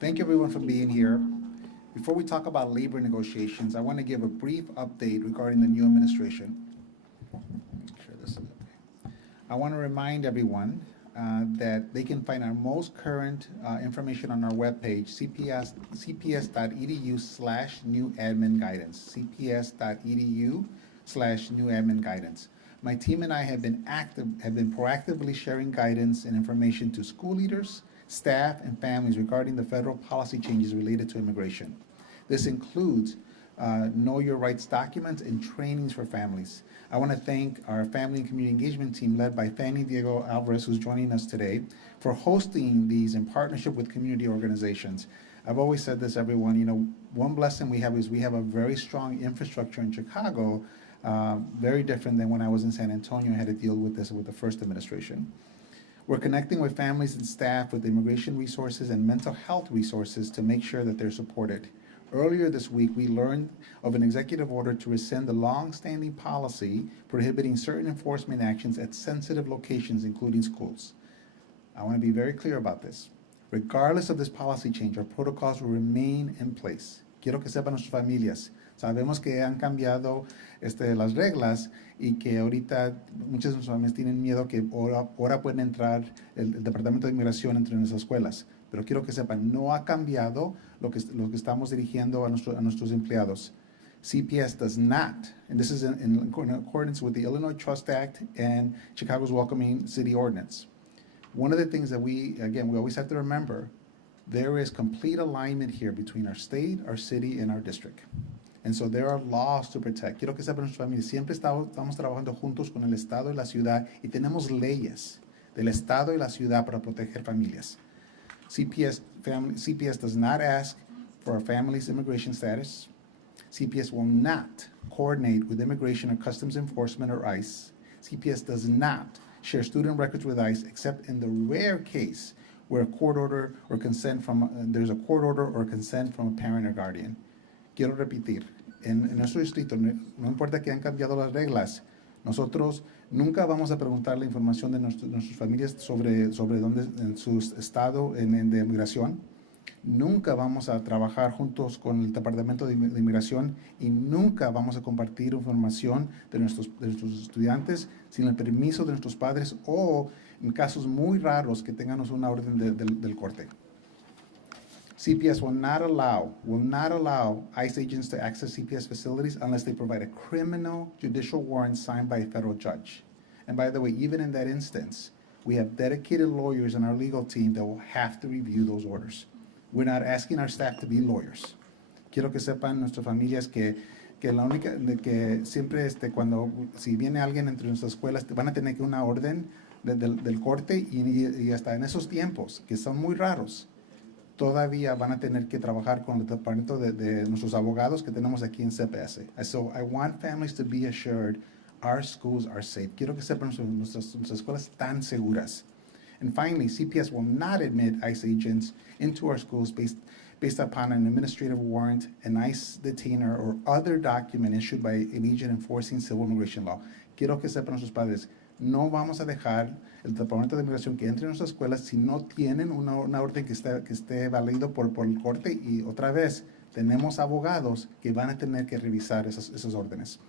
Thank you everyone for being here. Before we talk about labor negotiations, I want to give a brief update regarding the new administration. Share this. I want to remind everyone that they can find our most current information on our webpage, cps.edu/new admin guidance, cps.edu/new admin guidance. My team and I have been proactively sharing guidance and information to school leaders, staff, and families regarding the federal policy changes related to immigration. This includes Know Your Rights documents and trainings for families. I want to thank our family and community engagement team led by Fanny Diego Alvarez, who's joining us today, for hosting these in partnership with community organizations. I've always said this, everyone, one blessing we have is we have a very strong infrastructure in Chicago, very different than when I was in San Antonio and had to deal with this with the first administration. We're connecting with families and staff with immigration resources and mental health resources to make sure that they're supported. Earlier this week, we learned of an executive order to rescind the long-standing policy prohibiting certain enforcement actions at sensitive locations, including schools. I want to be very clear about this. Regardless of this policy change, our protocols will remain in place. Quiero que sepan nuestras familias. Sabemos que han cambiado las reglas y que ahorita muchas de nuestras familias tienen miedo que ahora pueden entrar el Departamento de Inmigración entre nuestras escuelas. Pero quiero que sepan, no ha cambiado lo que estamos dirigiendo a nuestros empleados. CPS does not, and this is in accordance with the Illinois Trust Act and Chicago's Welcoming City Ordinance. One of the things that we always have to remember, there is complete alignment here between our state, our city, and our district. And so there are laws to protect. Quiero que sepan nuestras familias, siempre estamos trabajando juntos con el Estado y la ciudad y tenemos leyes del Estado y la ciudad para proteger familias. CPS does not ask for our family's immigration status. CPS will not coordinate with Immigration or Customs Enforcement or ICE. CPS does not share student records with ICE except in the rare case where a court order or there's a court order or consent from a parent or guardian. Quiero repetir, en nuestro distrito, no importa que han cambiado las reglas, nosotros nunca vamos a preguntar la información de nuestras familias sobre dónde, en su estado de inmigración. Nunca vamos a trabajar juntos con el Departamento de Inmigración y nunca vamos a compartir información de nuestros estudiantes sin el permiso de nuestros padres o en casos muy raros que tengamos una orden del corte. CPS will not allow ICE agents to access CPS facilities unless they provide a criminal judicial warrant signed by a federal judge. And by the way, even in that instance, we have dedicated lawyers on our legal team that will have to review those orders. We're not asking our staff to be lawyers. Quiero que sepan nuestras familias que siempre si viene alguien entre nuestras escuelas, van a tener que una orden del corte y hasta en esos tiempos, que son muy raros, todavía van a tener que trabajar con el departamento de nuestros abogados que tenemos aquí en CPS. So I want families to be assured our schools are safe. Quiero que sepan nuestras escuelas están seguras. And finally, CPS will not admit ICE agents into our schools based upon an administrative warrant, an ICE detainer, or other document issued by an agent enforcing civil immigration law. Quiero que sepan nuestros padres, no vamos a dejar el Departamento de Inmigración que entre en nuestras escuelas si no tienen una orden que esté válido por el corte, y otra vez tenemos abogados que van a tener que revisar esas órdenes.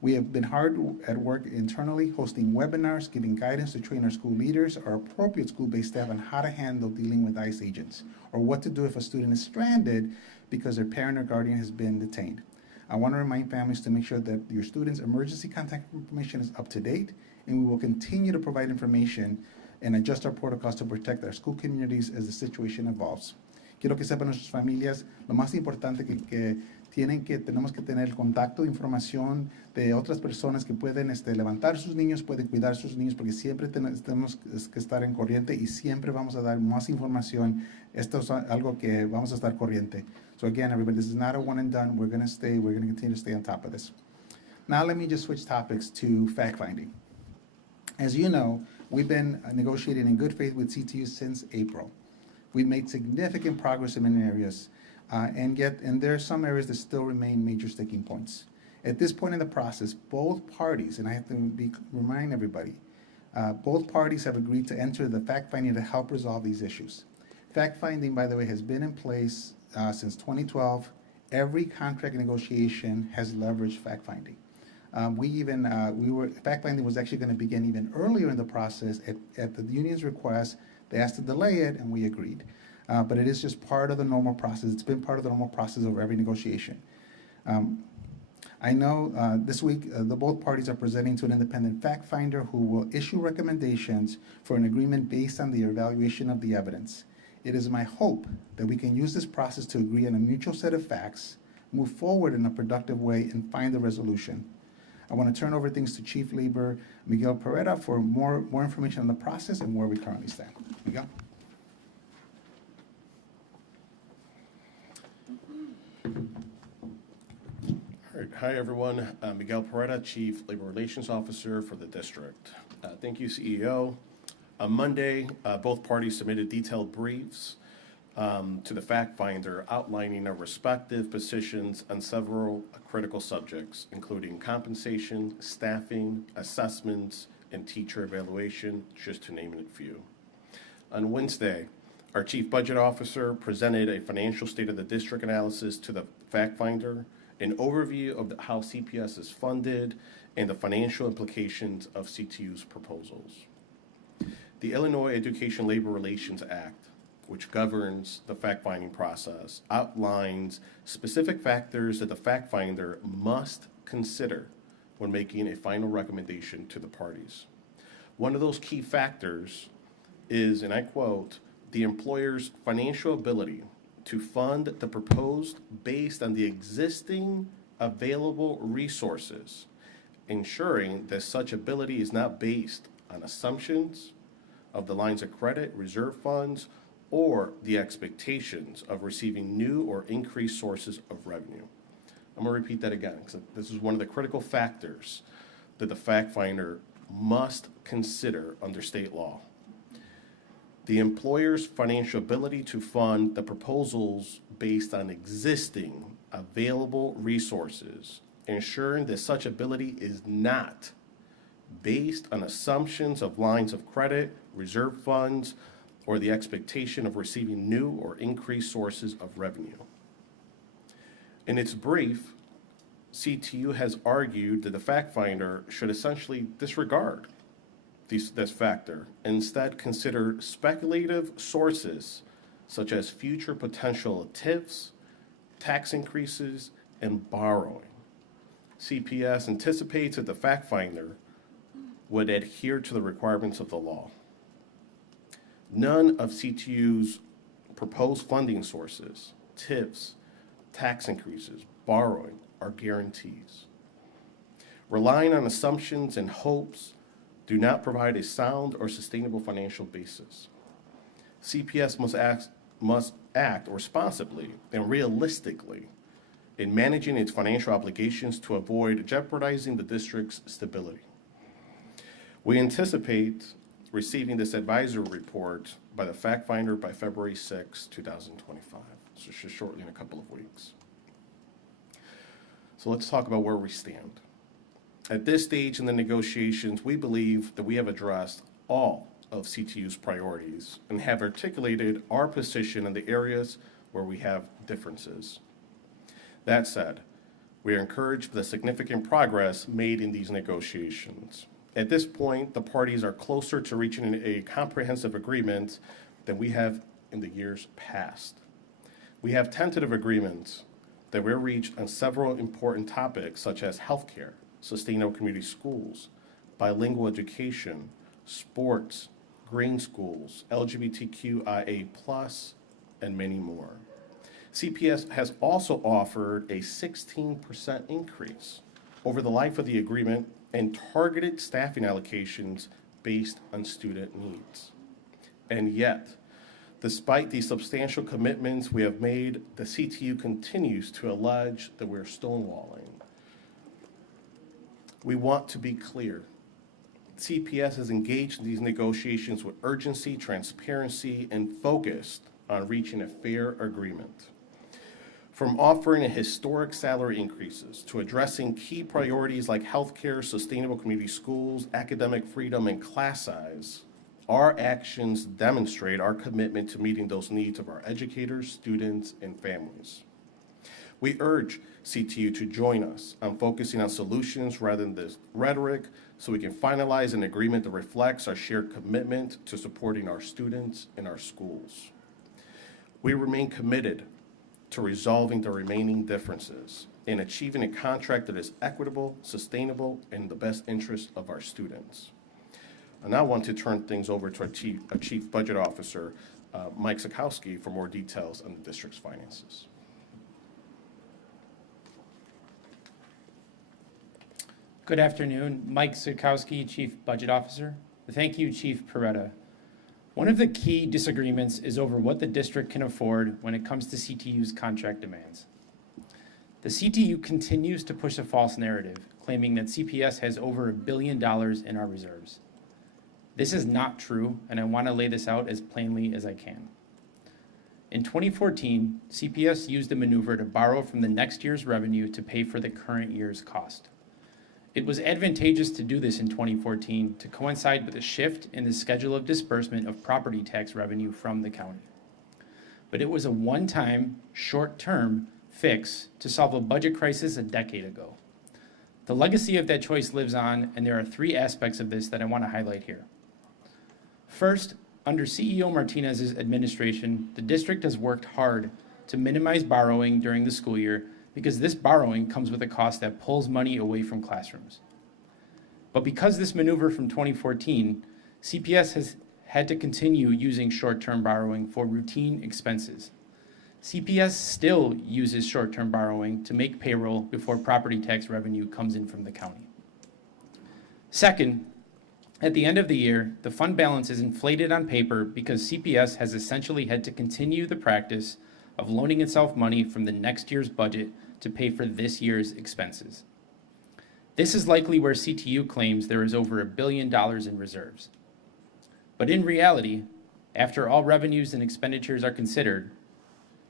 We have been hard at work internally, hosting webinars, giving guidance to train our school leaders, our appropriate school-based staff on how to handle dealing with ICE agents, or what to do if a student is stranded because their parent or guardian has been detained. I want to remind families to make sure that your students' emergency contact information is up to date, and we will continue to provide information and adjust our protocols to protect our school communities as the situation evolves. Quiero que sepan nuestras familias, lo más importante que tenemos que tener el contacto de información de otras personas que pueden levantar sus niños, pueden cuidar sus niños, porque siempre tenemos que estar en corriente y siempre vamos a dar más información. Esto es algo que vamos a estar corriente. So again, everybody, this is not a one and done. We're going to continue to stay on top of this. Now let me just switch topics to fact-finding. As you know, we've been negotiating in good faith with CTU since April. We've made significant progress in many areas, and there are some areas that still remain major sticking points. At this point in the process, both parties, and I have to remind everybody, both parties have agreed to enter the fact-finding to help resolve these issues. Fact-finding, by the way, has been in place since 2012. Every contract negotiation has leveraged fact-finding. Fact-finding was actually going to begin even earlier in the process. At the union's request, they asked to delay it, and we agreed. But it is just part of the normal process. It's been part of the normal process of every negotiation. I know this week the both parties are presenting to an independent fact finder who will issue recommendations for an agreement based on the evaluation of the evidence. It is my hope that we can use this process to agree on a mutual set of facts, move forward in a productive way, and find a resolution. I want to turn over things to Chief Labor Miguel Pereda for more information on the process and where we currently stand. Miguel? All right. Hi, everyone. Miguel Pereda, Chief Labor Relations Officer for the district. Thank you, CEO. On Monday, both parties submitted detailed briefs to the fact finder outlining their respective positions on several critical subjects, including compensation, staffing, assessments, and teacher evaluation, just to name a few. On Wednesday, our Chief Budget Officer presented a financial state of the district analysis to the fact finder, an overview of how CPS is funded, and the financial implications of CTU's proposals. The Illinois Education Labor Relations Act, which governs the fact-finding process, outlines specific factors that the fact finder must consider when making a final recommendation to the parties. One of those key factors is, and I quote, the employer's financial ability to fund the proposed based on the existing available resources, ensuring that such ability is not based on assumptions of the lines of credit, reserve funds, or the expectations of receiving new or increased sources of revenue. I'm going to repeat that again, because this is one of the critical factors that the fact finder must consider under state law. The employer's financial ability to fund the proposals based on existing available resources, ensuring that such ability is not based on assumptions of lines of credit, reserve funds, or the expectation of receiving new or increased sources of revenue. In its brief, CTU has argued that the fact finder should essentially disregard this factor, and instead consider speculative sources such as future potential TIFs, tax increases, and borrowing. CPS anticipates that the fact finder would adhere to the requirements of the law. None of CTU's proposed funding sources, TIFs, tax increases, borrowing, are guarantees. Relying on assumptions and hopes do not provide a sound or sustainable financial basis. CPS must act responsibly and realistically in managing its financial obligations to avoid jeopardizing the district's stability. We anticipate receiving this advisory report by the fact finder by February 6, 2025, so just shortly in a couple of weeks. So let's talk about where we stand. At this stage in the negotiations, we believe that we have addressed all of CTU's priorities and have articulated our position in the areas where we have differences. That said, we are encouraged by the significant progress made in these negotiations. At this point, the parties are closer to reaching a comprehensive agreement than we have in the years past. We have tentative agreements that were reached on several important topics such as healthcare, sustainable community schools, bilingual education, sports, green schools, LGBTQIA+, and many more. CPS has also offered a 16% increase over the life of the agreement and targeted staffing allocations based on student needs. And yet, despite the substantial commitments we have made, the CTU continues to allege that we're stonewalling. We want to be clear. CPS is engaged in these negotiations with urgency, transparency, and focused on reaching a fair agreement. From offering a historic salary increases to addressing key priorities like healthcare, sustainable community schools, academic freedom, and class size, Our actions demonstrate our commitment to meeting those needs of our educators, students, and families. We urge CTU to join us on focusing on solutions rather than this rhetoric so we can finalize an agreement that reflects our shared commitment to supporting our students and our schools. We remain committed to resolving the remaining differences and achieving a contract that is equitable, sustainable, and in the best interest of our students. I now want to turn things over to our Chief Budget Officer, Mike Sikowski, for more details on the district's finances. Good afternoon, Mike Sikowski, Chief Budget Officer. Thank you, Chief Peretta. One of the key disagreements is over what the district can afford when it comes to CTU's contract demands. The CTU continues to push a false narrative, claiming that CPS has over $1 billion in our reserves. This is not true, and I want to lay this out as plainly as I can. In 2014, CPS used a maneuver to borrow from the next year's revenue to pay for the current year's cost. It was advantageous to do this in 2014 to coincide with a shift in the schedule of disbursement of property tax revenue from the county. But it was a one-time, short-term fix to solve a budget crisis a decade ago. The legacy of that choice lives on, and there are three aspects of this that I want to highlight here. First, under CEO Martinez's administration, the district has worked hard to minimize borrowing during the school year because this borrowing comes with a cost that pulls money away from classrooms. But because this maneuver from 2014, CPS has had to continue using short-term borrowing for routine expenses. CPS still uses short-term borrowing to make payroll before property tax revenue comes in from the county. Second, at the end of the year, the fund balance is inflated on paper because CPS has essentially had to continue the practice of loaning itself money from the next year's budget to pay for this year's expenses. This is likely where CTU claims there is over $1 billion in reserves. But in reality, after all revenues and expenditures are considered,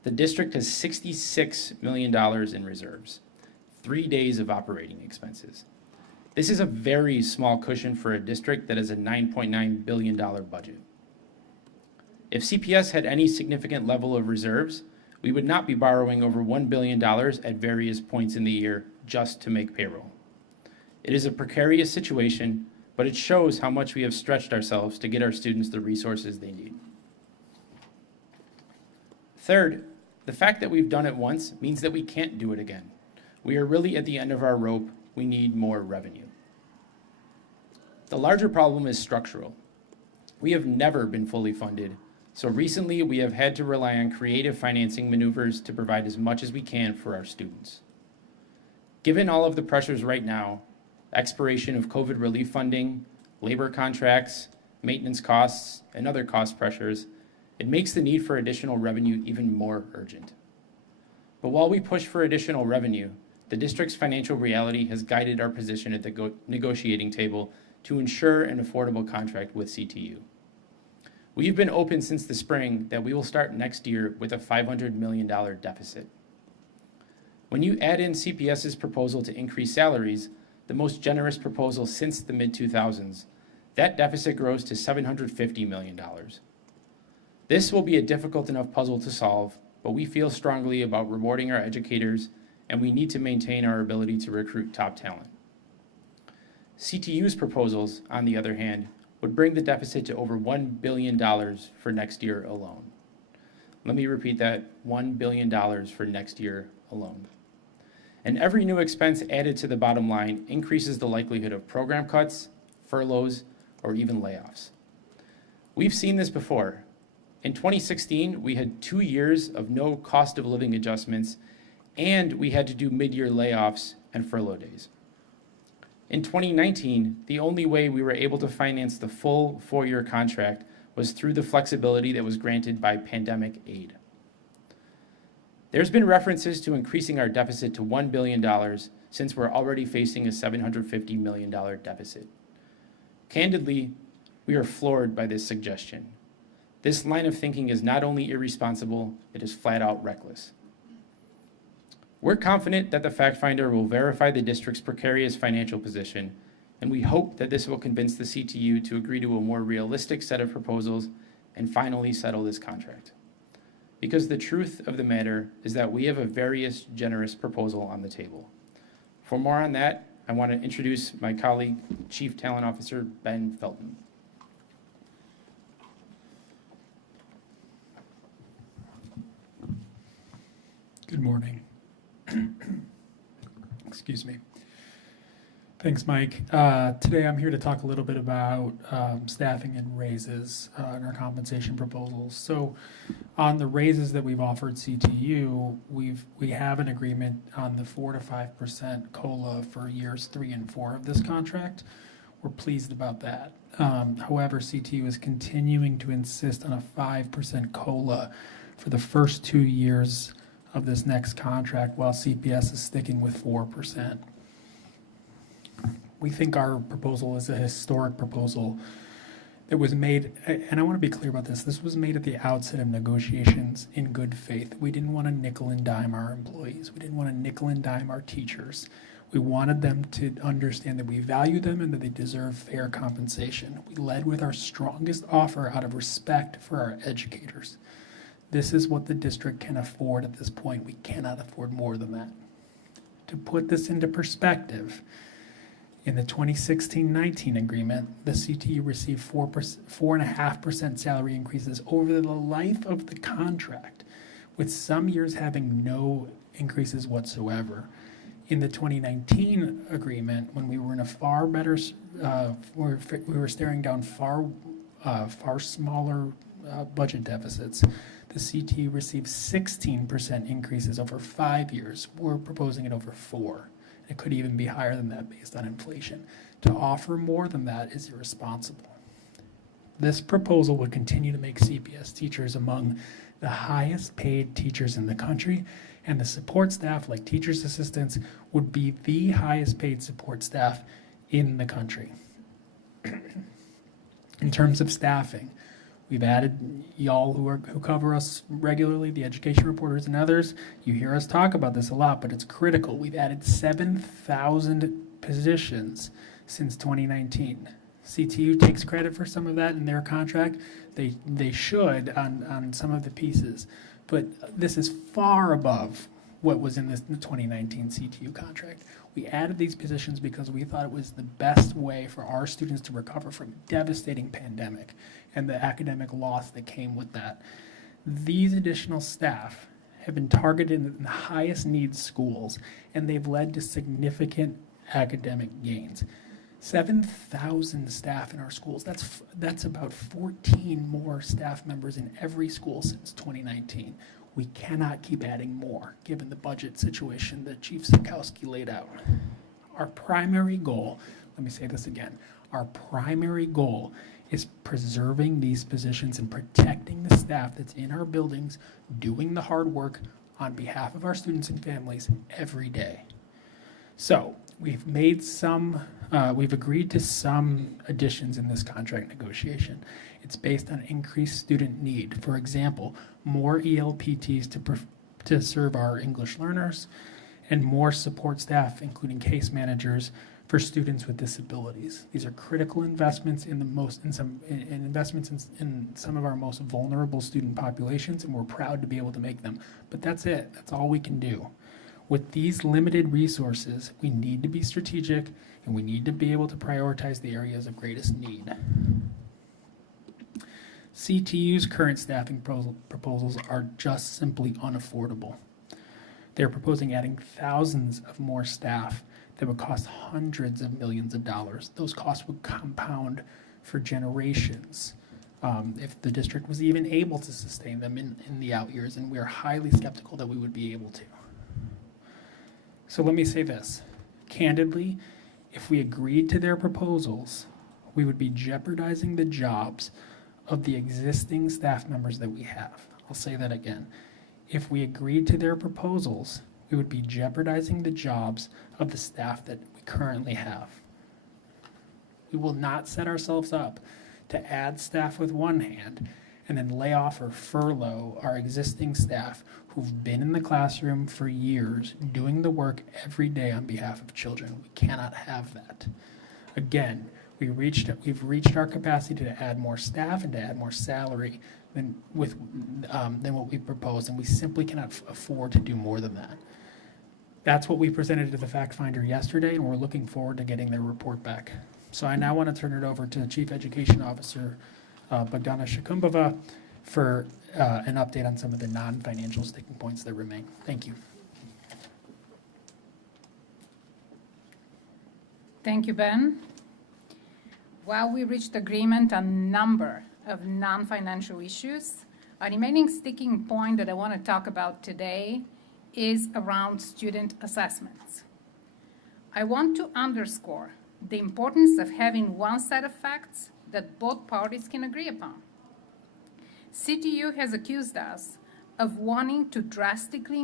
the district has $66 million in reserves, 3 days of operating expenses. This is a very small cushion for a district that has a $9.9 billion budget. If CPS had any significant level of reserves, we would not be borrowing over $1 billion at various points in the year just to make payroll. It is a precarious situation, but it shows how much we have stretched ourselves to get our students the resources they need. Third, the fact that we've done it once means that we can't do it again. We are really at the end of our rope. We need more revenue. The larger problem is structural. We have never been fully funded. So recently, we have had to rely on creative financing maneuvers to provide as much as we can for our students. Given all of the pressures right now, expiration of COVID relief funding, labor contracts, maintenance costs, and other cost pressures, it makes the need for additional revenue even more urgent. But while we push for additional revenue, the district's financial reality has guided our position at the negotiating table to ensure an affordable contract with CTU. We've been open since the spring that we will start next year with a $500 million deficit. When you add in CPS's proposal to increase salaries, the most generous proposal since the mid-2000s, that deficit grows to $750 million. This will be a difficult enough puzzle to solve, but we feel strongly about rewarding our educators, and we need to maintain our ability to recruit top talent. CTU's proposals, on the other hand, would bring the deficit to over $1 billion for next year alone. Let me repeat that, $1 billion for next year alone. And every new expense added to the bottom line increases the likelihood of program cuts, furloughs, or even layoffs. We've seen this before. In 2016, we had 2 years of no cost of living adjustments, and we had to do mid-year layoffs and furlough days. In 2019, the only way we were able to finance the full 4-year contract was through the flexibility that was granted by pandemic aid. There's been references to increasing our deficit to $1 billion since we're already facing a $750 million deficit. Candidly, we are floored by this suggestion. This line of thinking is not only irresponsible, it is flat out reckless. We're confident that the fact finder will verify the district's precarious financial position, and we hope that this will convince the CTU to agree to a more realistic set of proposals and finally settle this contract. Because the truth of the matter is that we have a very generous proposal on the table. For more on that, I want to introduce my colleague, Chief Talent Officer Ben Felton. Good morning. Excuse me. Thanks, Mike. Today I'm here to talk a little bit about staffing and raises in our compensation proposals. So on the raises that we've offered CTU, we have an agreement on the 4 to 5% COLA for years 3 and 4 of this contract. We're pleased about that. However, CTU is continuing to insist on a 5% COLA for the first 2 years of this next contract, while CPS is sticking with 4%. We think our proposal is a historic proposal that was made, and I want to be clear about this. This was made at the outset of negotiations in good faith. We didn't want to nickel and dime our employees. We didn't want to nickel and dime our teachers. We wanted them to understand that we value them and that they deserve fair compensation. We led with our strongest offer out of respect for our educators. This is what the district can afford at this point. We cannot afford more than that. To put this into perspective, in the 2016-19 agreement, the CTU received 4.5% salary increases over the life of the contract, with some years having no increases whatsoever. In the 2019 agreement, when we were in a far better, we were staring down far smaller budget deficits, the CTU received 16% increases over 5 years. We're proposing it over 4. It could even be higher than that based on inflation. To offer more than that is irresponsible. This proposal would continue to make CPS teachers among the highest paid teachers in the country, and the support staff, like teachers' assistants, would be the highest paid support staff in the country. In terms of staffing, we've added y'all who cover us regularly, the education reporters and others. You hear us talk about this a lot, but it's critical. We've added 7,000 positions since 2019. CTU takes credit for some of that in their contract. They should on some of the pieces, but this is far above what was in the 2019 CTU contract. We added these positions because we thought it was the best way for our students to recover from a devastating pandemic and the academic loss that came with that. These additional staff have been targeted in the highest needs schools, and they've led to significant academic gains. 7,000 staff in our schools, that's about 14 more staff members in every school since 2019. We cannot keep adding more, given the budget situation that Chief Sikowski laid out. Our primary goal, let me say this again, our primary goal is preserving these positions and protecting the staff that's in our buildings, doing the hard work on behalf of our students and families every day. So we've agreed to some additions in this contract negotiation. It's based on increased student need. For example, more ELPTs to serve our English learners, and more support staff, including case managers, for students with disabilities. These are critical investments in some of our most vulnerable student populations, and we're proud to be able to make them. But that's it. That's all we can do. With these limited resources, we need to be strategic, and we need to be able to prioritize the areas of greatest need. CTU's current staffing proposals are just simply unaffordable. They're proposing adding thousands of more staff that would cost hundreds of millions of dollars. Those costs would compound for generations if the district was even able to sustain them in the out years, and we are highly skeptical that we would be able to. So let me say this. Candidly, if we agreed to their proposals, we would be jeopardizing the jobs of the existing staff members that we have. I'll say that again. If we agreed to their proposals, we would be jeopardizing the jobs of the staff that we currently have. We will not set ourselves up to add staff with one hand and then lay off or furlough our existing staff who've been in the classroom for years doing the work every day on behalf of children. We cannot have that. Again, we've reached our capacity to add more staff and to add more salary than what we proposed, and we simply cannot afford to do more than that. That's what we presented to the fact finder yesterday, and we're looking forward to getting their report back. So I now want to turn it over to Chief Education Officer Bogdana Shakumbova for an update on some of the non-financial sticking points that remain. Thank you. Thank you, Ben. While we reached agreement on a number of non-financial issues, a remaining sticking point that I want to talk about today is around student assessments. I want to underscore the importance of having one set of facts that both parties can agree upon. CTU has accused us of wanting to drastically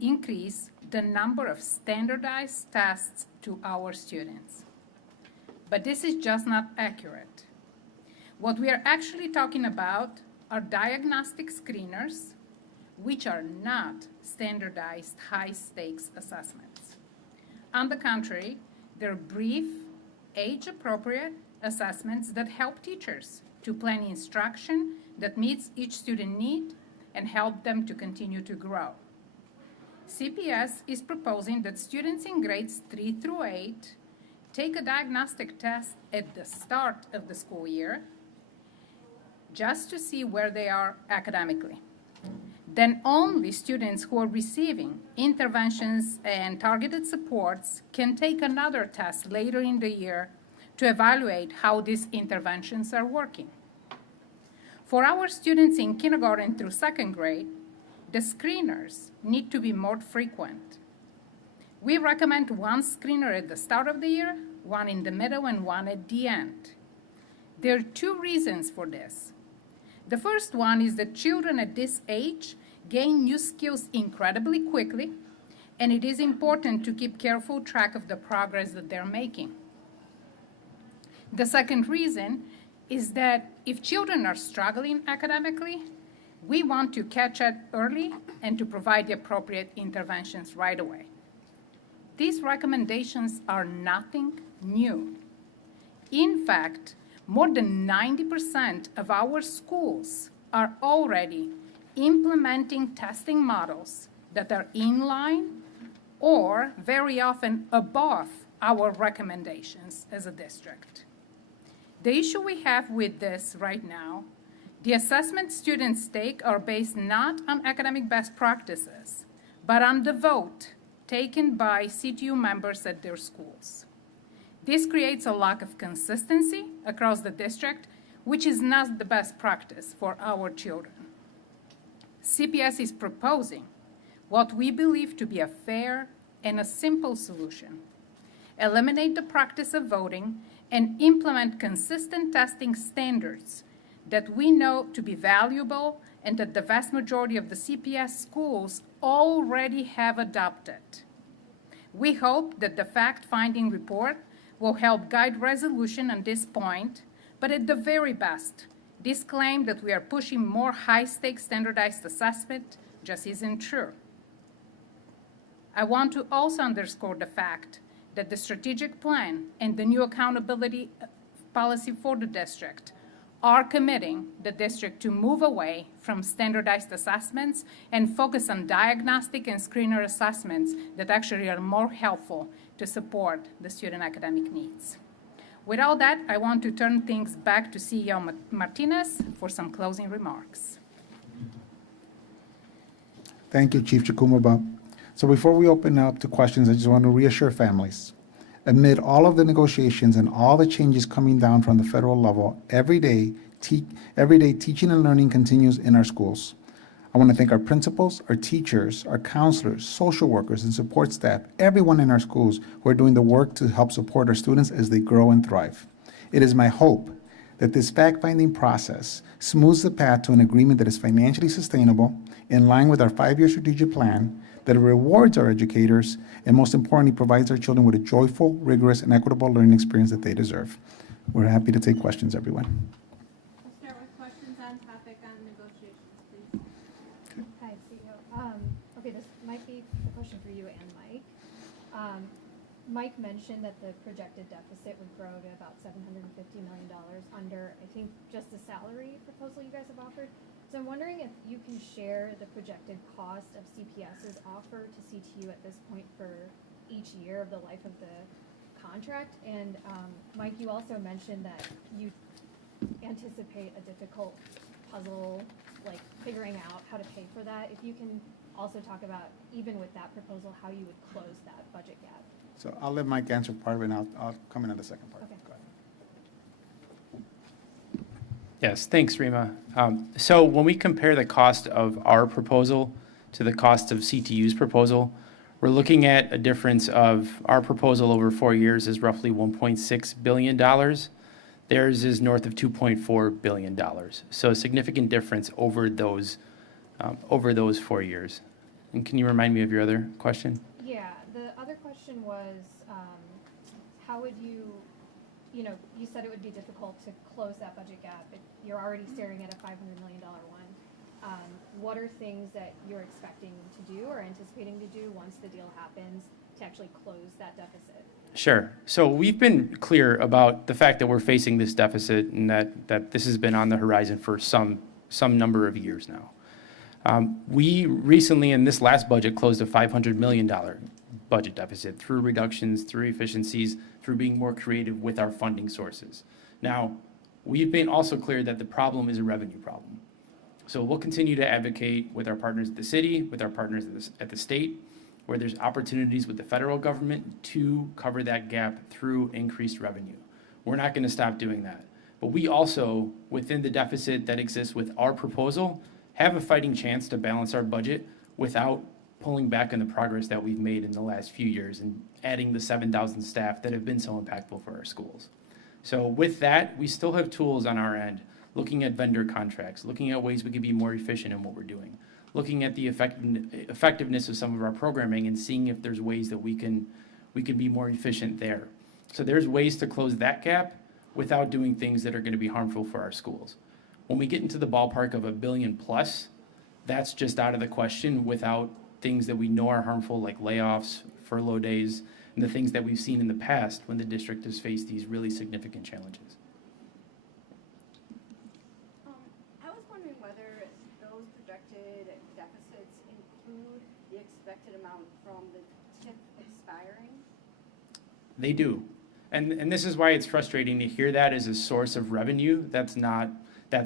increase the number of standardized tests to our students. But this is just not accurate. What we are actually talking about are diagnostic screeners, which are not standardized high-stakes assessments. On the contrary, they're brief, age-appropriate assessments that help teachers to plan instruction that meets each student need and help them to continue to grow. CPS is proposing that students in grades 3 through 8 take a diagnostic test at the start of the school year just to see where they are academically. Then only students who are receiving interventions and targeted supports can take another test later in the year to evaluate how these interventions are working. For our students in kindergarten through 2nd grade, the screeners need to be more frequent. We recommend one screener at the start of the year, one in the middle, and one at the end. There are 2 reasons for this. The first one is that children at this age gain new skills incredibly quickly, and it is important to keep careful track of the progress that they're making. The second reason is that if children are struggling academically, we want to catch it early and to provide the appropriate interventions right away. These recommendations are nothing new. In fact, more than 90% of our schools are already implementing testing models that are in line or very often above our recommendations as a district. The issue we have with this right now, the assessment students take are based not on academic best practices, but on the vote taken by CTU members at their schools. This creates a lack of consistency across the district, which is not the best practice for our children. CPS is proposing what we believe to be a fair and a simple solution. Eliminate the practice of voting and implement consistent testing standards that we know to be valuable and that the vast majority of the CPS schools already have adopted. We hope that the fact-finding report will help guide resolution on this point, but at the very best, this claim that we are pushing more high-stakes standardized assessment just isn't true. I want to also underscore the fact that the strategic plan and the new accountability policy for the district are committing the district to move away from standardized assessments and focus on diagnostic and screener assessments that actually are more helpful to support the student academic needs. With all that, I want to turn things back to CEO Martinez for some closing remarks. Thank you, Chief Shakumbova. So before we open up to questions, I just want to reassure families. Amid all of the negotiations and all the changes coming down from the federal level, every day teaching and learning continues in our schools. I want to thank our principals, our teachers, our counselors, social workers, and support staff, everyone in our schools who are doing the work to help support our students as they grow and thrive. It is my hope that this fact-finding process smooths the path to an agreement that is financially sustainable, in line with our 5-year strategic plan, that rewards our educators, and most importantly, provides our children with a joyful, rigorous, and equitable learning experience that they deserve. We're happy to take questions, everyone. We'll start with questions on topic on negotiations, please. Hi, CEO. Okay, this might be a question for you and Mike. Mike mentioned that the projected deficit would grow to about $750 million under, I think, just the salary proposal you guys have offered. So I'm wondering if you can share the projected cost of CPS's offer to CTU at this point for each year of the life of the contract. And Mike, you also mentioned that you anticipate a difficult puzzle, like figuring out how to pay for that. If you can also talk about, even with that proposal, how you would close that budget gap. So I'll let Mike answer part of it, and I'll come in on the second part. Okay. Go ahead. Yes, thanks, Rima. So when we compare the cost of our proposal to the cost of CTU's proposal, we're looking at a difference of our proposal over 4 years is roughly $1.6 billion. Theirs is north of $2.4 billion. So a significant difference over those 4 years. And can you remind me of your other question? Yeah, the other question was, how would you said it would be difficult to close that budget gap. You're already staring at a $500 million one. What are things that you're expecting to do or anticipating to do once the deal happens to actually close that deficit? Sure. So we've been clear about the fact that we're facing this deficit and that this has been on the horizon for some number of years now. We recently, in this last budget, closed a $500 million budget deficit through reductions, through efficiencies, through being more creative with our funding sources. Now, we've been also clear that the problem is a revenue problem. So we'll continue to advocate with our partners at the city, with our partners at the state, where there's opportunities with the federal government to cover that gap through increased revenue. We're not going to stop doing that. But we also, within the deficit that exists with our proposal, have a fighting chance to balance our budget without pulling back on the progress that we've made in the last few years and adding the 7,000 staff that have been so impactful for our schools. So with that, we still have tools on our end, looking at vendor contracts, looking at ways we can be more efficient in what we're doing, looking at the effectiveness of some of our programming and seeing if there's ways that we can be more efficient there. So there's ways to close that gap without doing things that are going to be harmful for our schools. When we get into the ballpark of $1 billion plus, that's just out of the question without things that we know are harmful, like layoffs, furlough days, and the things that we've seen in the past when the district has faced these really significant challenges. I was wondering whether those projected deficits include the expected amount from the TIF expiring? They do. And this is why it's frustrating to hear that as a source of revenue that's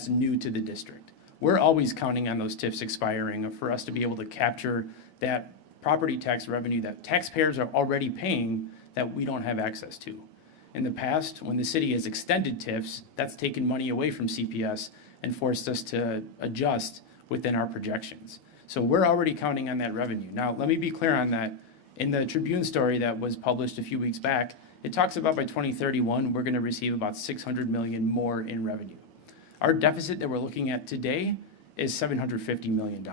new to the district. We're always counting on those TIFs expiring for us to be able to capture that property tax revenue that taxpayers are already paying that we don't have access to. In the past, when the city has extended TIFs, that's taken money away from CPS and forced us to adjust within our projections. So we're already counting on that revenue. Now, let me be clear on that. In the Tribune story that was published a few weeks back, it talks about by 2031, we're going to receive about $600 million more in revenue. Our deficit that we're looking at today is $750 million.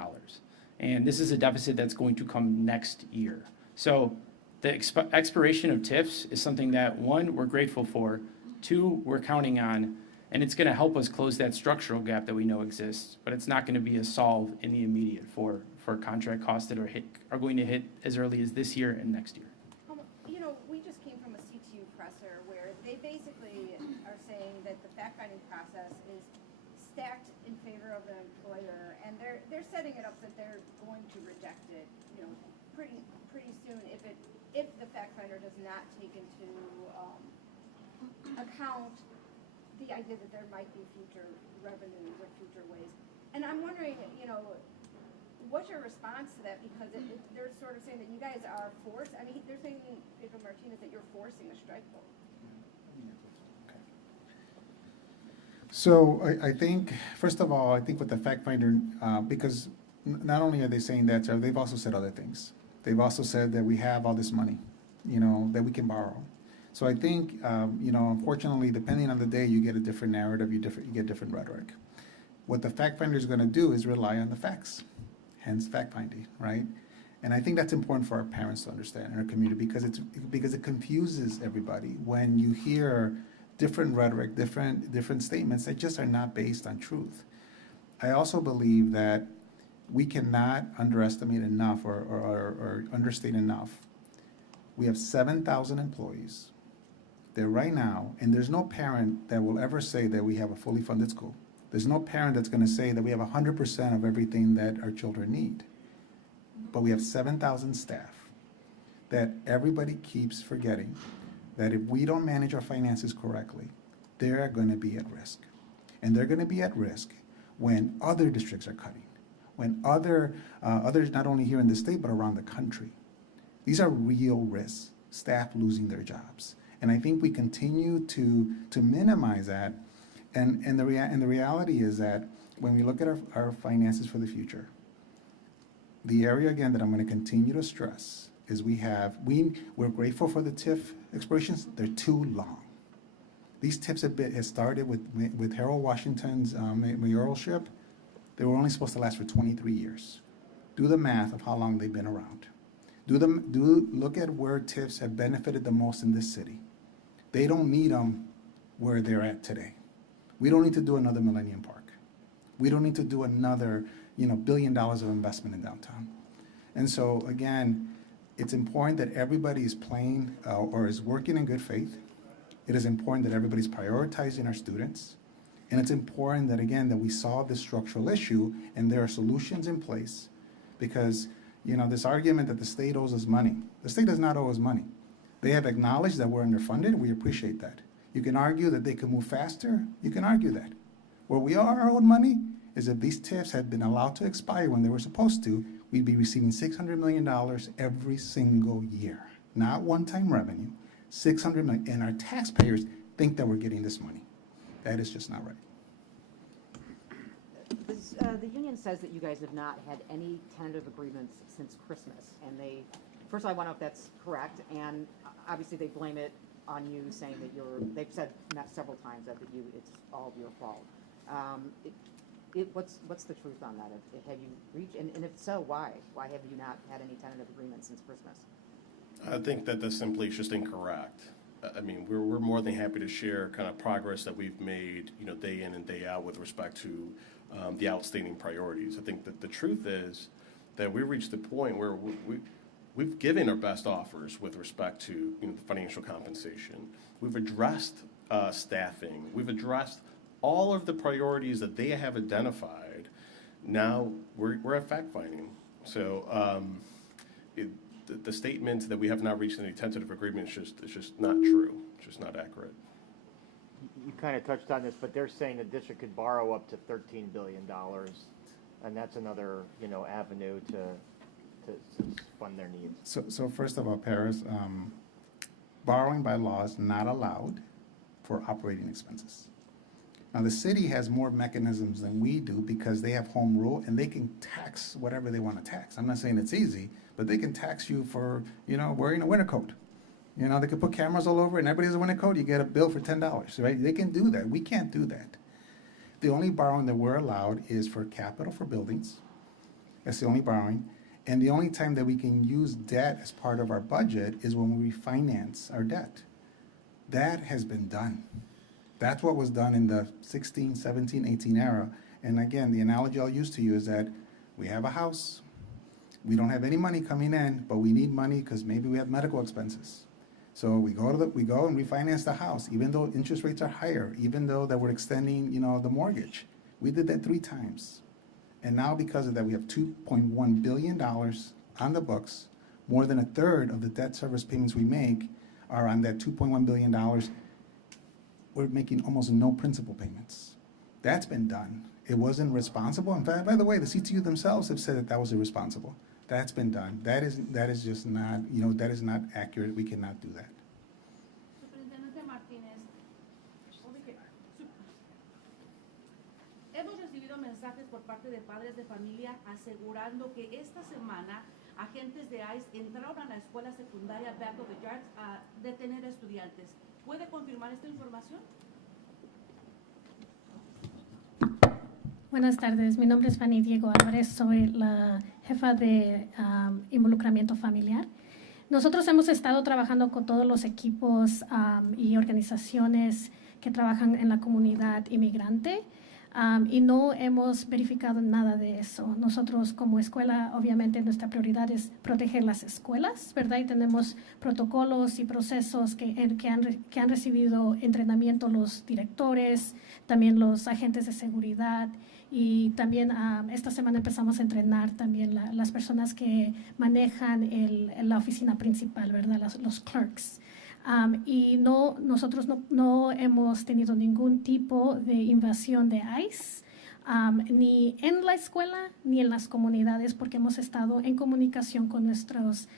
And this is a deficit that's going to come next year. So the expiration of TIFs is something that, one, we're grateful for, two, we're counting on, and it's going to help us close that structural gap that we know exists, but it's not going to be a solve in the immediate for contract costs that are going to hit as early as this year and next year. We just came from a CTU presser where they basically are saying that the fact-finding process is stacked in favor of the employer, and they're setting it up that they're going to reject it, pretty soon if the fact finder does not take into account the idea that there might be future revenues or future ways. And I'm wondering, what's your response to that? Because they're sort of saying that you guys are forced. I mean, they're saying, Pedro Martinez, that you're forcing a strike vote. So I think, first of all, I think with the fact finder, because not only are they saying that, so they've also said other things. They've also said that we have all this money, that we can borrow. So I think, unfortunately, depending on the day, you get a different narrative, you get different rhetoric. What the fact finder is going to do is rely on the facts, hence fact finding, right? And I think that's important for our parents to understand in our community because it confuses everybody when you hear different rhetoric, different statements that just are not based on truth. I also believe that we cannot underestimate enough or understate enough We have 7,000 employees there right now, and there's no parent that will ever say that we have a fully funded school. There's no parent that's going to say that we have 100% of everything that our children need. But we have 7,000 staff that everybody keeps forgetting that if we don't manage our finances correctly, they're going to be at risk. And they're going to be at risk when other districts are cutting, when others not only here in the state but around the country. These are real risks, staff losing their jobs. And I think we continue to minimize that. And the reality is that when we look at our finances for the future, the area again that I'm going to continue to stress is we're grateful for the TIF expirations. They're too long. These TIFs have started with Harold Washington's mayoralship. They were only supposed to last for 23 years. Do the math of how long they've been around. Look at where TIFs have benefited the most in this city. They don't need them where they're at today. We don't need to do another Millennium Park. We don't need to do another, $1 billion of investment in downtown. And so again, it's important that everybody is playing or is working in good faith. It is important that everybody's prioritizing our students. And it's important that, again, that we solve this structural issue and there are solutions in place, because, this argument that the state owes us money, the state does not owe us money. They have acknowledged that we're underfunded. We appreciate that. You can argue that they can move faster. You can argue that. Where we are owed money is if these TIFs had been allowed to expire when they were supposed to, we'd be receiving $600 million every single year. Not one-time revenue, $600 million. And our taxpayers think that we're getting this money. That is just not right. The union says that you guys have not had any tentative agreements since Christmas. And first of all, I want to know if that's correct. And obviously they blame it on you, saying that they've said not several times that it's all your fault. What's the truth on that? Have you reached, and if so, why? Why have you not had any tentative agreements since Christmas? I think that that's simply just incorrect. I mean, we're more than happy to share kind of progress that we've made, day in and day out with respect to the outstanding priorities. I think that the truth is that we reached the point where we've given our best offers with respect to the financial compensation. We've addressed staffing. We've addressed all of the priorities that they have identified. Now we're at fact finding. So the statement that we have not reached any tentative agreement is just not true. It's just not accurate. You kind of touched on this, but they're saying the district could borrow up to $13 billion, and that's another avenue to fund their needs. So first of all, Paris, borrowing by law is not allowed for operating expenses. Now, the city has more mechanisms than we do because they have home rule and they can tax whatever they want to tax. I'm not saying it's easy, but they can tax you for, wearing a winter coat. They could put cameras all over and everybody has a winter coat, you get a bill for $10, right? They can do that. We can't do that. The only borrowing that we're allowed is for capital for buildings. That's the only borrowing. And the only time that we can use debt as part of our budget is when we refinance our debt. That has been done. That's what was done in the 16, 17, 18 era. And again, the analogy I'll use to you is that we have a house. We don't have any money coming in, but we need money because maybe we have medical expenses. So we go and refinance the house, even though interest rates are higher, even though that we're extending, the mortgage. We did that 3 times. And now because of that, we have $2.1 billion on the books. More than a third of the debt service payments we make are on that $2.1 billion. We're making almost no principal payments. That's been done. It wasn't responsible. In fact, by the way, the CTU themselves have said that was irresponsible. That's been done. That is just not, that is not accurate. We cannot do that. Superintendente Martínez, hemos recibido mensajes por parte de padres de familia asegurando que esta semana agentes de ICE entraron a la escuela secundaria Battle of the Yards a detener a estudiantes. ¿Puede confirmar esta información? Buenas tardes, mi nombre es Fanny Diego Álvarez, soy la jefa de involucramiento familiar. Nosotros hemos estado trabajando con todos los equipos y organizaciones que trabajan en la comunidad inmigrante y no hemos verificado nada de eso. Nosotros como escuela, obviamente nuestra prioridad es proteger las escuelas, ¿verdad? Y tenemos protocolos y procesos que han recibido entrenamiento los directores, también los agentes de seguridad. Y también esta semana empezamos a entrenar también las personas que manejan la oficina principal, ¿verdad? Los clerks. Y nosotros no hemos tenido ningún tipo de invasión de ICE, ni en la escuela ni en las comunidades, porque hemos estado en comunicación con nuestras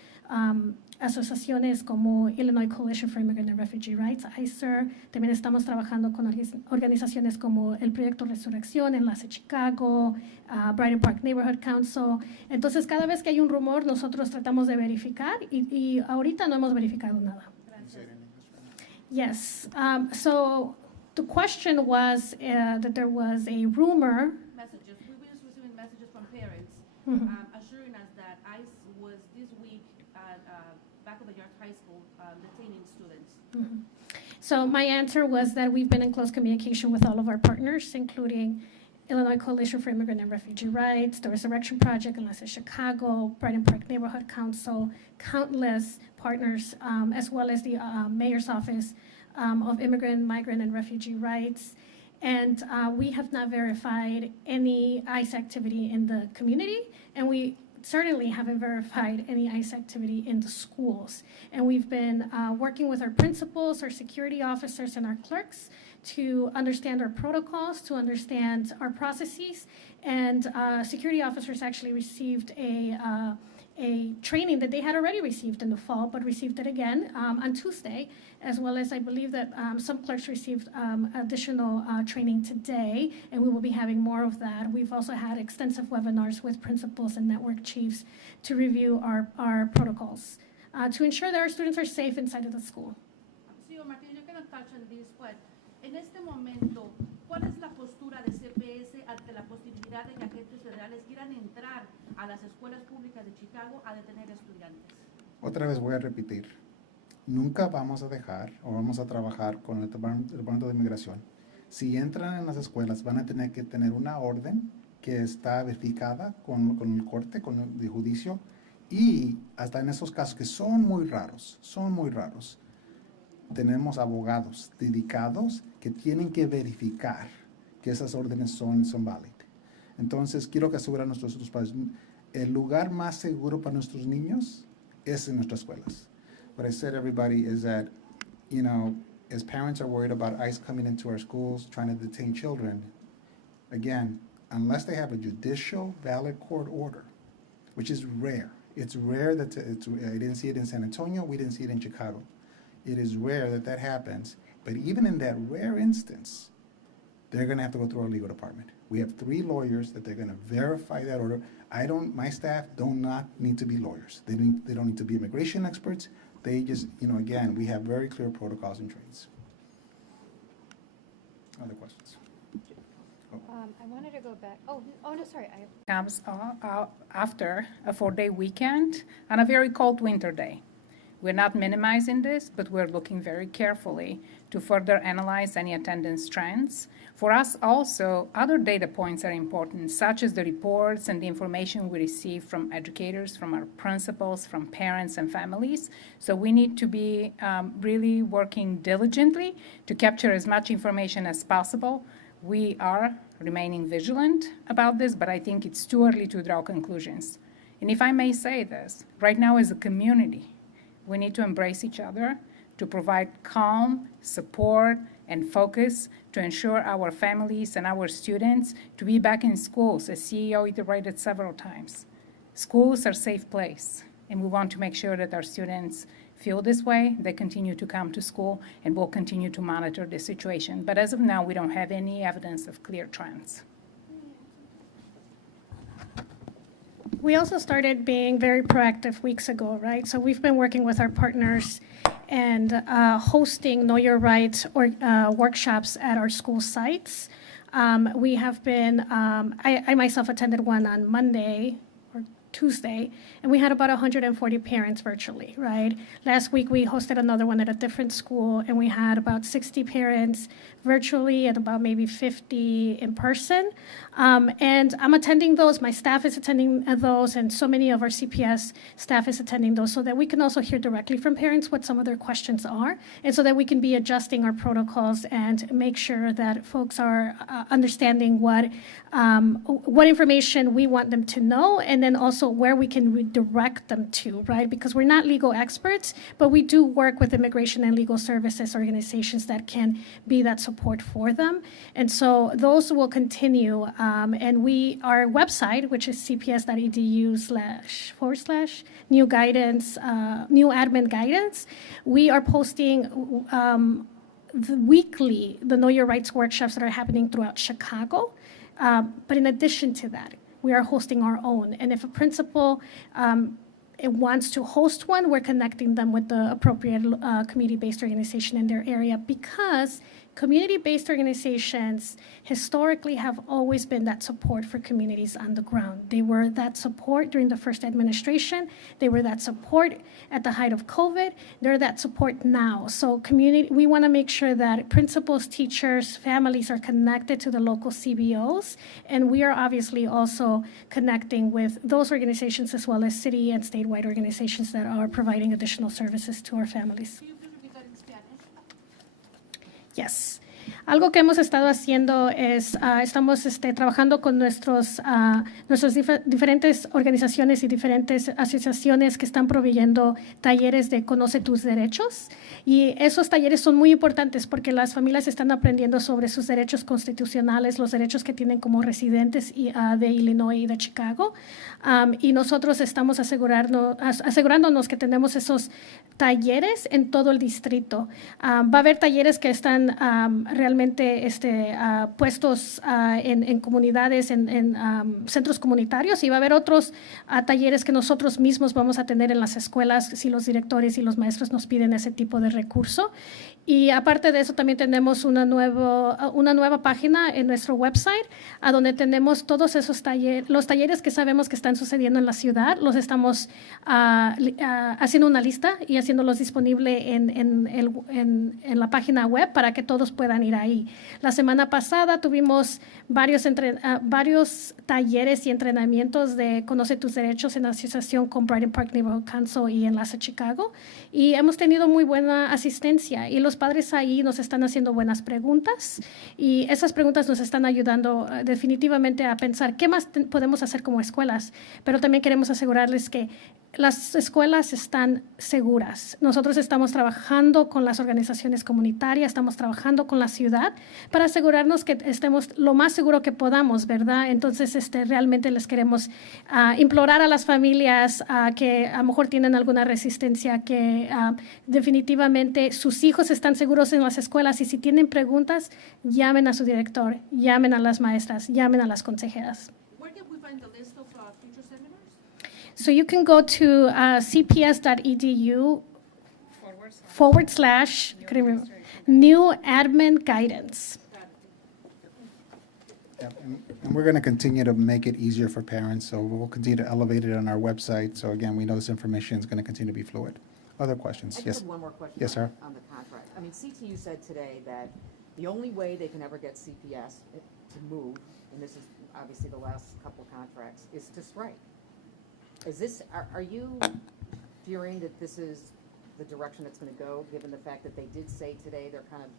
asociaciones como Illinois Coalition for Immigrant and Refugee Rights, ICER. También estamos trabajando con organizaciones como el Proyecto Resurrección, Enlace Chicago, Brighton Park Neighborhood Council. Entonces, cada vez que hay un rumor, nosotros tratamos de verificar y ahorita no hemos verificado nada. Yes. So the question was that there was a rumor. Messages. We've been receiving messages from parents assuring us that ICE was this week at back of the yard high school detaining students. So my answer was that we've been in close communication with all of our partners, including Illinois Coalition for Immigrant and Refugee Rights, the Resurrection Project, Enlace Chicago, Brighton Park Neighborhood Council, countless partners, as well as the Mayor's Office of Immigrant, Migrant, and Refugee Rights. And we have not verified any ICE activity in the community, and we certainly haven't verified any ICE activity in the schools. And we've been working with our principals, our security officers, and our clerks to understand our protocols, to understand our processes. And security officers actually received a training that they had already received in the fall, but received it again on Tuesday, as well as I believe that some clerks received additional training today, and we will be having more of that. We've also had extensive webinars with principals and network chiefs to review our protocols to ensure that our students are safe inside of the school. Señor Martínez, yo quiero touch on this, but en este momento, ¿cuál es la postura de CPS ante la posibilidad de que agentes federales quieran entrar a las escuelas públicas de Chicago a detener estudiantes? Otra vez voy a repetir, nunca vamos a dejar o vamos a trabajar con el Departamento de Inmigración. Si entran en las escuelas, van a tener que tener una orden que está verificada con el corte, con el juicio, y hasta en esos casos que son muy raros, tenemos abogados dedicados que tienen que verificar que esas órdenes son válidas. Entonces, quiero que aseguren a nuestros padres, el lugar más seguro para nuestros niños es en nuestras escuelas. What I said, everybody, is that, you know, as parents are worried about ICE coming into our schools, trying to detain children, again, unless they have a judicial valid court order, which is rare. It's rare that I didn't see it in San Antonio, we didn't see it in Chicago. It is rare that happens, but even in that rare instance, they're going to have to go through our legal department. We have 3 lawyers that they're going to verify that order. My staff do not need to be lawyers. They don't need to be immigration experts. They just, you know, again, we have very clear protocols and trains. Other questions? I wanted to go back. Oh no, sorry. Comes after a 4-day weekend and a very cold winter day. We're not minimizing this, but we're looking very carefully to further analyze any attendance trends. For us also, other data points are important, such as the reports and the information we receive from educators, from our principals, from parents and families. So we need to be really working diligently to capture as much information as possible. We are remaining vigilant about this, but I think it's too early to draw conclusions. And if I may say this, right now as a community, we need to embrace each other, to provide calm, support, and focus to ensure our families and our students to be back in schools, as CEO iterated several times. Schools are a safe place, and we want to make sure that our students feel this way, they continue to come to school, and we'll continue to monitor the situation. But as of now, we don't have any evidence of clear trends. We also started being very proactive weeks ago, right? So we've been working with our partners and hosting Know Your Rights or workshops at our school sites. We have been, I myself attended one on Monday, or Tuesday, and we had about 140 parents virtually, right? Last week, we hosted another one at a different school, and we had about 60 parents virtually and about maybe 50 in person. And I'm attending those. My staff is attending those, and so many of our CPS staff is attending those so that we can also hear directly from parents what some of their questions are, and so that we can be adjusting our protocols and make sure that folks are understanding what information we want them to know, and then also where we can redirect them to, right? Because we're not legal experts, but we do work with immigration and legal services organizations that can be that support for them. And so those will continue. And our website, which is cps.edu//new guidance, new admin guidance, we are posting weekly the Know Your Rights workshops that are happening throughout Chicago. But in addition to that, we are hosting our own. And if a principal wants to host one, we're connecting them with the appropriate community-based organization in their area, because community-based organizations historically have always been that support for communities on the ground. They were that support during the first administration. They were that support at the height of COVID. They're that support now. So we want to make sure that principals, teachers, families are connected to the local CBOs. And we are obviously also connecting with those organizations as well as city and statewide organizations that are providing additional services to our families. Do you repeat that in Spanish? Yes. Algo que hemos estado haciendo es, estamos trabajando con nuestras diferentes organizaciones y diferentes asociaciones que están proveyendo talleres de Conoce tus derechos. Y esos talleres son muy importantes porque las familias están aprendiendo sobre sus derechos constitucionales, los derechos que tienen como residentes de Illinois y de Chicago. Y nosotros estamos asegurándonos que tenemos esos talleres en todo el distrito. Va a haber talleres que están realmente puestos en comunidades, en centros comunitarios, y va a haber otros talleres que nosotros mismos vamos a tener en las escuelas si los directores y los maestros nos piden ese tipo de recurso. Y aparte de eso, también tenemos una nueva página en nuestro website, a donde tenemos todos esos talleres, los talleres que sabemos que están sucediendo en la ciudad, los estamos haciendo una lista y haciéndolos disponible en la página web para que todos puedan ir ahí. La semana pasada tuvimos varios talleres y entrenamientos de Conoce tus derechos en asociación con Brighton Park Neighborhood Council y Enlace Chicago, y hemos tenido muy buena asistencia, y los padres ahí nos están haciendo buenas preguntas, y esas preguntas nos están ayudando definitivamente a pensar qué más podemos hacer como escuelas, pero también queremos asegurarles que las escuelas están seguras. Nosotros estamos trabajando con las organizaciones comunitarias, estamos trabajando con la ciudad para asegurarnos que estemos lo más seguro que podamos, ¿verdad? Entonces, realmente les queremos implorar a las familias que a lo mejor tienen alguna resistencia, que definitivamente sus hijos están seguros en las escuelas, y si tienen preguntas, llamen a su director, llamen a las maestras, llamen a las consejeras. Where can we find the list of future seminars? So you can go to cps.edu / new admin guidance. Yeah, and we're going to continue to make it easier for parents, so we'll continue to elevate it on our website. So again, we know this information is going to continue to be fluid. Other questions? I just Yes. have one more question. Yes, sir. On the contract. I mean, CTU said today that the only way they can ever get CPS to move, and this is obviously the last couple contracts, is to strike. Is this, are you fearing that this is the direction it's going to go, given the fact that they did say today they're kind of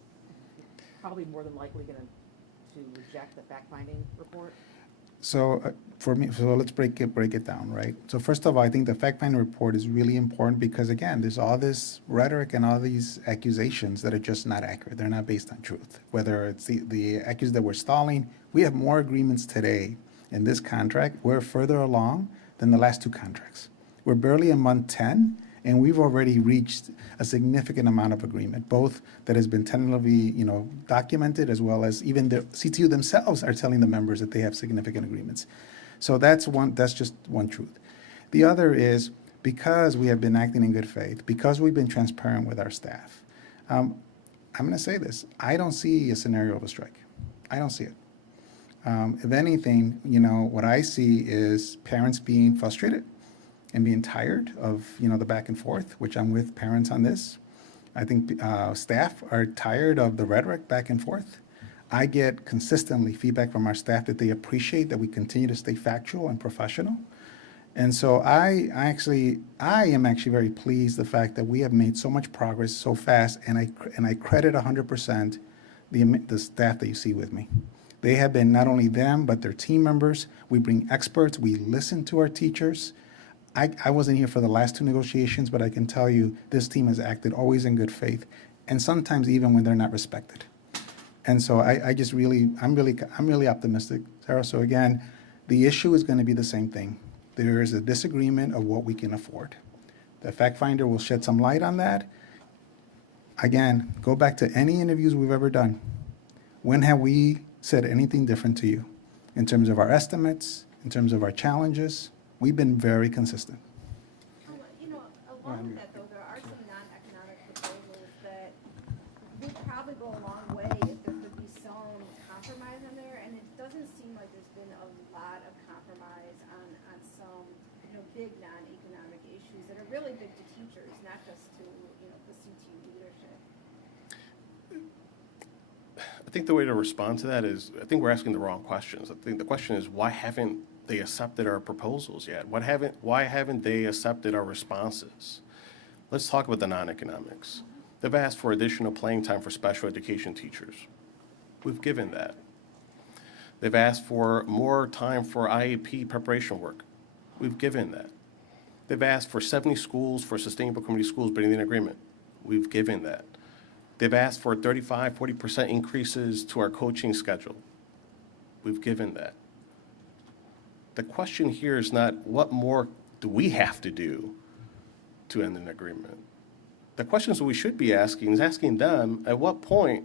probably more than likely going to reject the fact-finding report? So let's break it down, right? So first of all, I think the fact-finding report is really important because, again, there's all this rhetoric and all these accusations that are just not accurate. They're not based on truth. Whether it's the accusation that we're stalling, we have more agreements today in this contract. We're further along than the last two contracts. We're barely in month 10, and we've already reached a significant amount of agreement, both that has been tentatively, documented, as well as even the CTU themselves are telling the members that they have significant agreements. So that's just one truth. The other is, because we have been acting in good faith, because we've been transparent with our staff, I'm going to say this: I don't see a scenario of a strike. I don't see it. If anything, what I see is parents being frustrated and being tired of, the back and forth, which I'm with parents on this. I think staff are tired of the rhetoric back and forth. I get consistently feedback from our staff that they appreciate that we continue to stay factual and professional. And so I am actually very pleased the fact that we have made so much progress so fast, and I credit 100% the staff that you see with me. They have been, not only them, but their team members. We bring experts. We listen to our teachers. I wasn't here for the last two negotiations, but I can tell you this team has acted always in good faith, and sometimes even when they're not respected. And so I'm really optimistic, Sarah. So again, the issue is going to be the same thing. There is a disagreement of what we can afford. The fact finder will shed some light on that. Again, go back to any interviews we've ever done. When have we said anything different to you in terms of our estimates, in terms of our challenges? We've been very consistent. Along with that, though, there are some non-economic proposals that would probably go a long way if there could be some compromise on there, and it doesn't seem like there's been a lot of compromise on some, big non-economic issues that are really big to teachers, not just to, the CTU leadership. I think the way to respond to that is, I think we're asking the wrong questions. I think the question is, why haven't they accepted our proposals yet? Why haven't they accepted our responses? Let's talk about the non-economics. They've asked for additional playing time for special education teachers. We've given that. They've asked for more time for IEP preparation work. We've given that. They've asked for 70 schools for sustainable community schools being in agreement. We've given that. They've asked for 35, 40% increases to our coaching schedule. We've given that. The question here is not what more do we have to do to end an agreement. The questions that we should be asking is asking them, at what point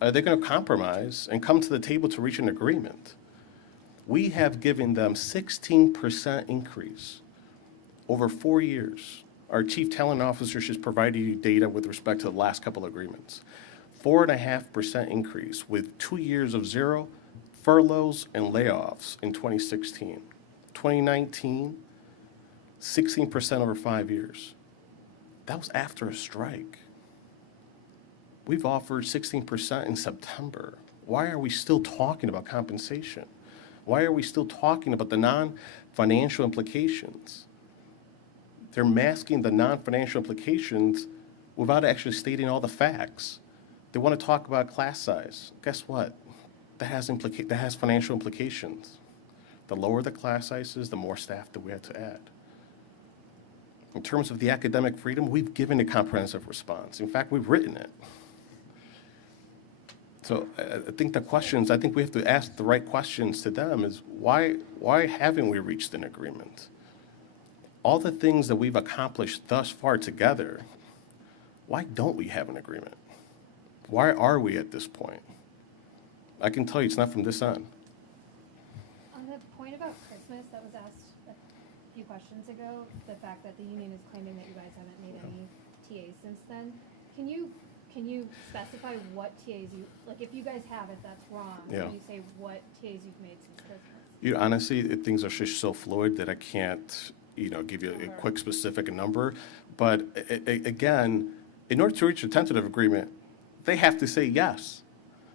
are they going to compromise and come to the table to reach an agreement? We have given them 16% increase over 4 years. Our chief talent officer just provided you data with respect to the last couple of agreements. 4.5% increase with 2 years of zero furloughs and layoffs in 2016. 2019, 16% over 5 years. That was after a strike. We've offered 16% in September. Why are we still talking about compensation? Why are we still talking about the non-financial implications? They're masking the non-financial implications without actually stating all the facts. They want to talk about class size. Guess what? That has financial implications. The lower the class sizes, the more staff that we had to add. In terms of the academic freedom, we've given a comprehensive response. In fact, we've written it. So I think we have to ask the right questions to them is why haven't we reached an agreement? All the things that we've accomplished thus far together, why don't we have an agreement? Why are we at this point? I can tell you it's not from this on. On the point about Christmas that was asked a few questions ago, the fact that the union is claiming that you guys haven't made any TAs since then, can you specify what TAs if you guys have it, that's wrong. Yeah. Can you say what TAs you've made since Christmas? Honestly, things are just so fluid that I can't, give you a quick specific number. But again, in order to reach a tentative agreement, they have to say yes.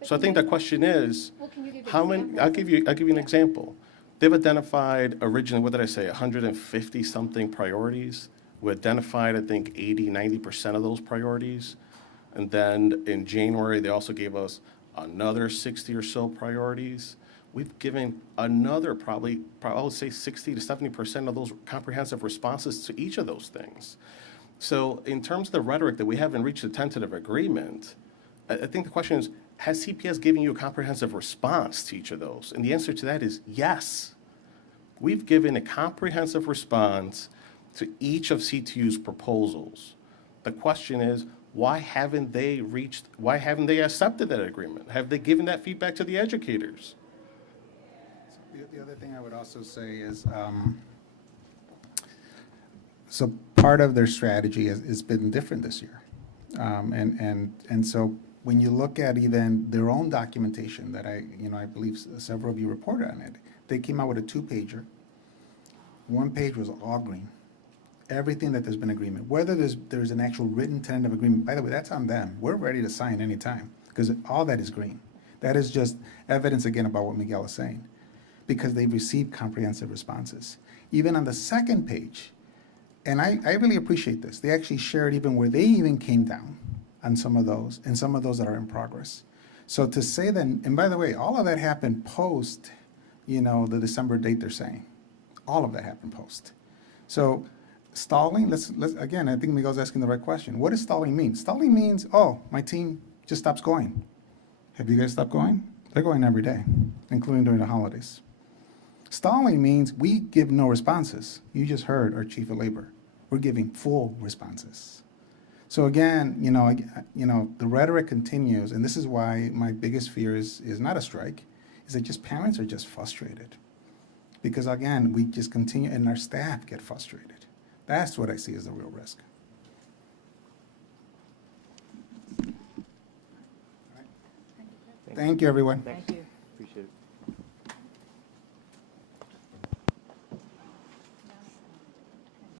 So I think the question is, Well, can you give how many? examples? I'll give you an example. They've identified originally, what did I say, 150 something priorities. We identified, I think, 80, 90% of those priorities. And then in January, they also gave us another 60 or so priorities. We've given another I would say 60 to 70% of those comprehensive responses to each of those things. So in terms of the rhetoric that we haven't reached a tentative agreement, I think the question is, has CPS given you a comprehensive response to each of those? And the answer to that is yes. We've given a comprehensive response to each of CTU's proposals. The question is, why haven't they accepted that agreement? Have they given that feedback to the educators? The other thing I would also say is, so part of their strategy has been different this year. And so when you look at even their own documentation that I believe several of you reported on it, they came out with a 2-pager. One page was all green. Everything that there's been agreement, whether there's an actual written tentative agreement, by the way, that's on them. We're ready to sign anytime because all that is green. That is just evidence again about what Miguel is saying, because they've received comprehensive responses. Even on the second page, and I really appreciate this, they actually shared even where they even came down on some of those, and some of those that are in progress. So to say that, and by the way, all of that happened post, the December date they're saying. All of that happened post. So stalling, let's again, I think Miguel's asking the right question. What does stalling mean? Stalling means, oh, my team just stops going. Have you guys stopped going? They're going every day, including during the holidays. Stalling means we give no responses. You just heard our chief of labor. We're giving full responses. So again, the rhetoric continues, and this is why my biggest fear is not a strike, is that just parents are just frustrated. Because again, we just continue, and our staff get frustrated. That's what I see as the real risk. Thank you, everyone. Thank you.